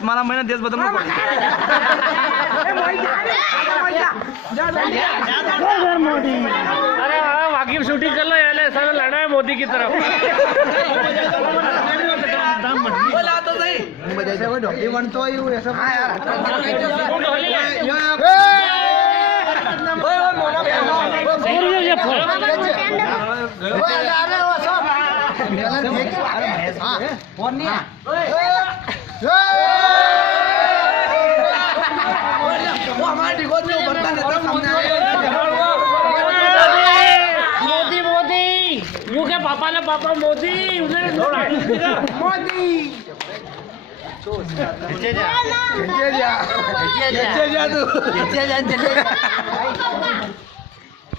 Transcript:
तुम्हाला महिना देश बदलना मोदी अरे वाकिफ शूटिंग कर लो यार सर लड़ा है मोदी की तरफ मोदी मोदी यू के पापा ने पापा मोदी मोदी जा